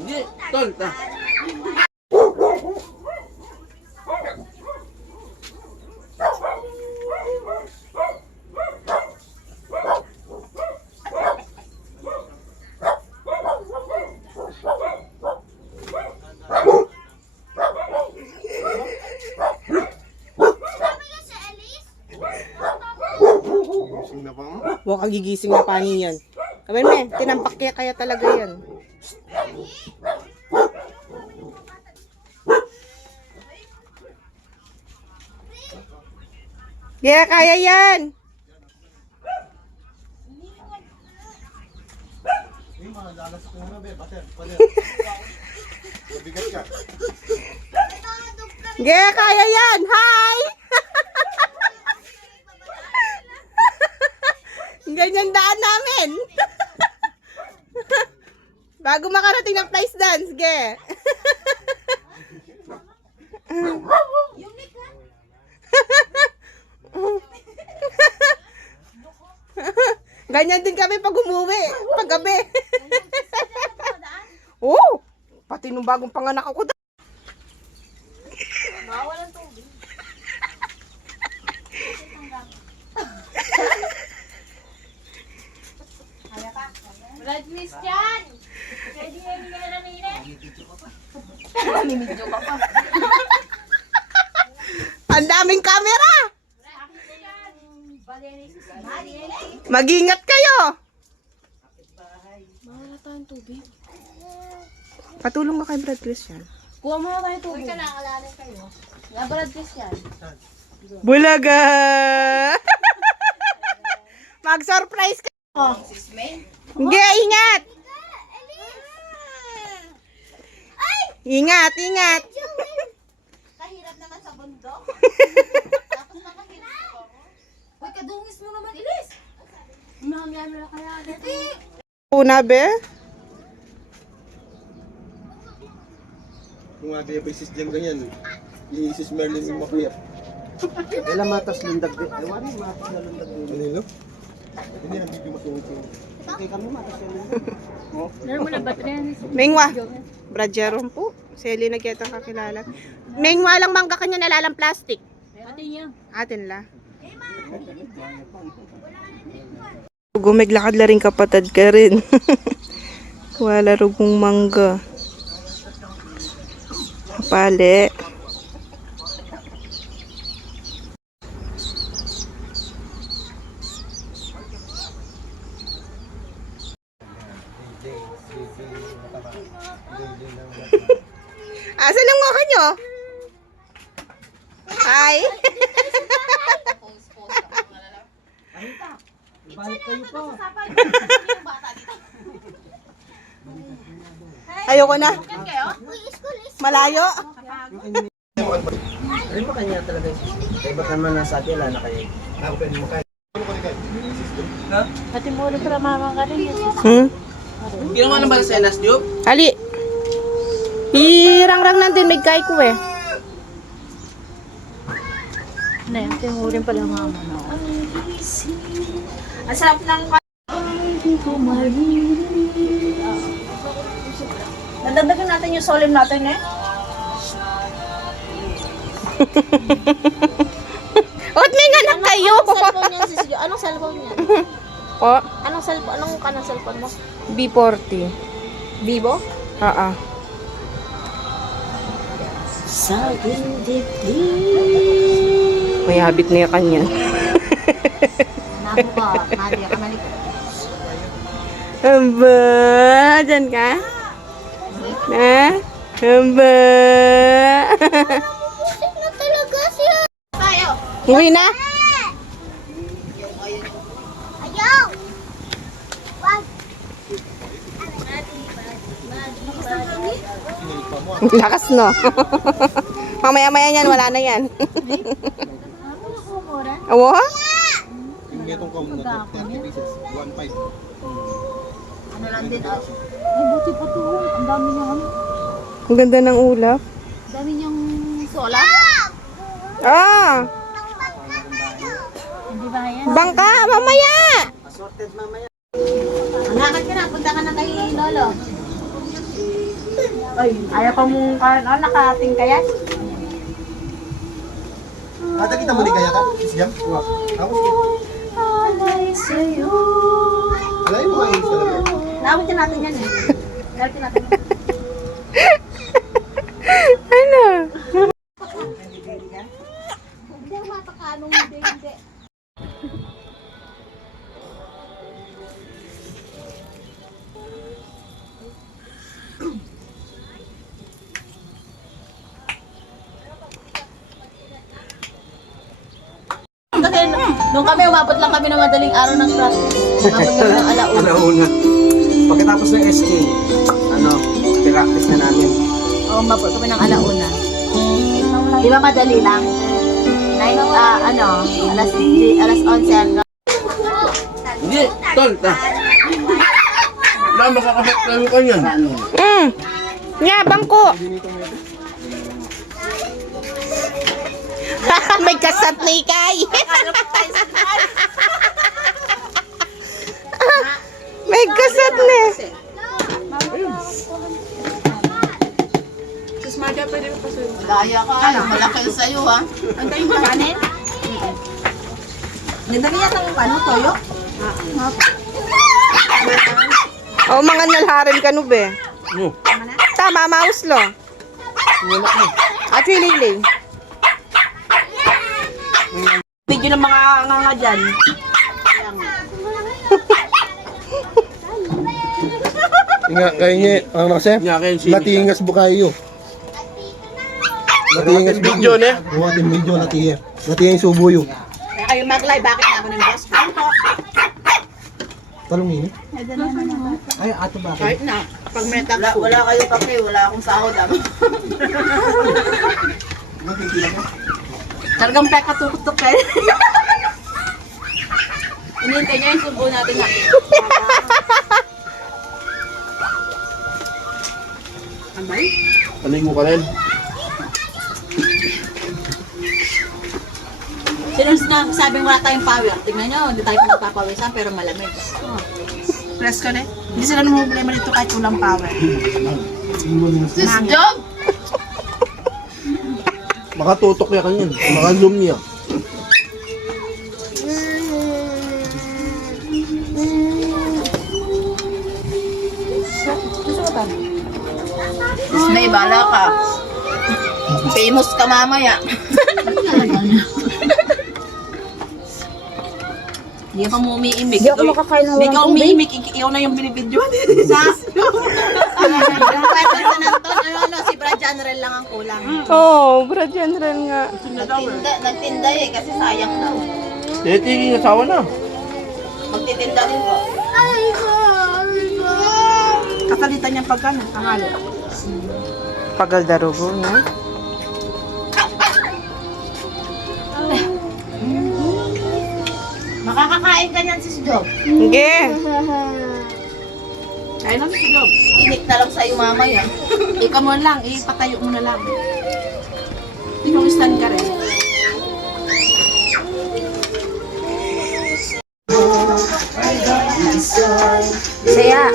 Hindi, tol. Mukhang gigising na pani yan. Sabi mo, tinampak kaya talaga yan. Yeah, kaya yan. Yeah, kaya yan. Hi! Ganyan daan namin. Bago makarating ng place dance, ge. Ganyan din kami pag umuwi, pag gabi. Oh, pati nung bagong panganak ako. Bawal ang tubig. Kaya pa. Brad Christian! Pwede nga yung nga na nila. Namimidyo ka pa. Ang daming camera. Mag-ingat kayo. Mawala tayong tubig. Patulong ka kay Brad Christian. Kuha mo na tayong tubig. Huwag ka nakakalanan kayo. Nga Brad Christian. Bulaga! Mag-surprise ka. Oh. Sis May? Hindi, ingat! Ingat, ingat! Kahirap naman sa bundok. Tapos nakahirap ako. Uy, kadungis mo naman, Ilis. Umahamyan mo na kaya. Una, be? Kung nga kaya pa isis dyan ganyan, isis Merlin yung makuyap. Kailan matas lundag din? Ewan mo, matas na lundag din. Ano yun, no? Hindi yan, hindi masungit yun. Okay kami, matas na lundag. Meron mo na baterya. Mengwa. Brad Jerome po. Seli na kita kakilala. Mengwa lang mangga kanya nalalang plastic. Ate niya. Atin la. Gumiglakad la rin kapatid ka rin. Wala rugong mangga. Pali. Asan ang mukha nyo? Hi! Balik kayo pa. Ayoko na. Malayo. Rin pa kanya talaga yung kaya baka naman nasa atin, wala na kayo. Ate mo rin para mamang ka rin. Ginawa na ba sa Enas, Diop? Ali. Irang-rang nandun, may kay ko eh. Na, ate mo rin pala mama na. Ang sarap ng nadagdagan natin yung solim natin eh. Ot, may anak kayo! Anong cellphone niyan, sis Jo? Anong cellphone niyan? O, Anong cellphone? Anong kanang cellphone mo? B40. Vivo? Oo. Sa dibdib. May habit na yung kanya. Nako ka, Nadia ka malik. Aba, dyan ka? Ha? Aba. Pusik na talaga siya. Tayo. Uwi na? Ayaw. Wag. Lakas no. Mamaya-maya yan, wala na yan. Awo? Yung netong kamu na 30 pieces, 1.5. Ano lang din ah. Ay, buti pa to. Ang dami niyang ano. Ang ganda ng ulap. Ang dami niyang sola. Ah! Hindi ba yan? Bangka, mamaya! Assorted mamaya. Angakit ka na. Punta ka na kay Lolo. Ayaw pa mong nakating kaya? Ate, kita mo di kaya ka? Siyam? Ako sige. Alay mo ang isa lang. Naawitin natin yan eh. Naawitin natin. Ano? Hindi ako matakanong hindi. Kasi nung kami, umabot lang kami ng madaling araw ng practice. Umabot kami ng alauna. Alauna. Pagkatapos ng SK, practice na namin. Oo, umabot kami ng alauna. Di ba madali lang? Alas 11 hanggang. Hindi, tol. Wala, makakapagkano ka yan. Yabang ko. May kasat na ikay. May kasat na. Daya ka, malaki sa'yo ha. Antayin ka kanin? Nandali yan ang toyo? O, mga nalharin ka no, be. Tama, maus lo. At liling. Video ng mga nganga dyan. Nga, kaya niya, ang nakasep? Latingas bukayo. Latingas video ne? Buhatin video latiya. Latiya yung subuyo. Kayo mag-live, bakit na ako ng boss? Talong ini? Ay, ato ba? Kahit na, pag may tax. Wala kayo kape, wala akong sahod. Talagang peka tutok kayo. Inintay niya yung subo natin na. Amay? Palingo ka rin. Sino sabing wala tayong power? Tingnan nyo, hindi tayo pinagpapawisan pero malamig. Press ko na. Hindi sila nung problema dito kahit walang power. Sis Job! Makatutok ya kanyan. Makalum ya. May bala ka. Famous ka mamaya. Hindi ka mo umiimik. Hindi ako makakain ng walang tubig. Umiimik, ikaw na yung binibidyoan. Sa? Yung question sa nanton, si Brad General lang ang kulang. Oh, Brad General nga. Nagtinda eh, kasi sayang daw. Tingin asawa na. Magtitinda din po. Kakalitan niyang pagkano, tanghali. Pagal darugo na. Makakakain ka niyan, sis Job. Sige. Kain lang, sis Job. Inik na lang sa'yo mamaya. Ikaw mo lang, ipatayo mo na lang. Ikaw stand ka rin. Saya.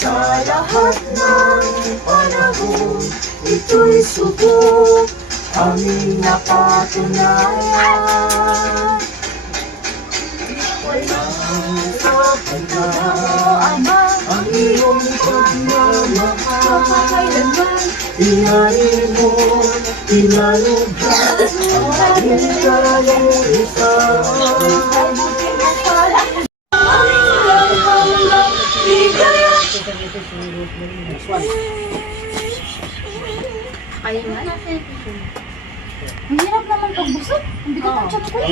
Sa lahat ng panahon, ito'y subok aming napatunayan. Walang kapag-ama ang iyong pagmamahal. Kailanman ilalim mo, ilalugyan ang aming kaluhisan. Kaya nga natin. Ang hirap naman pagbusog. Ang bigat ng chat ko.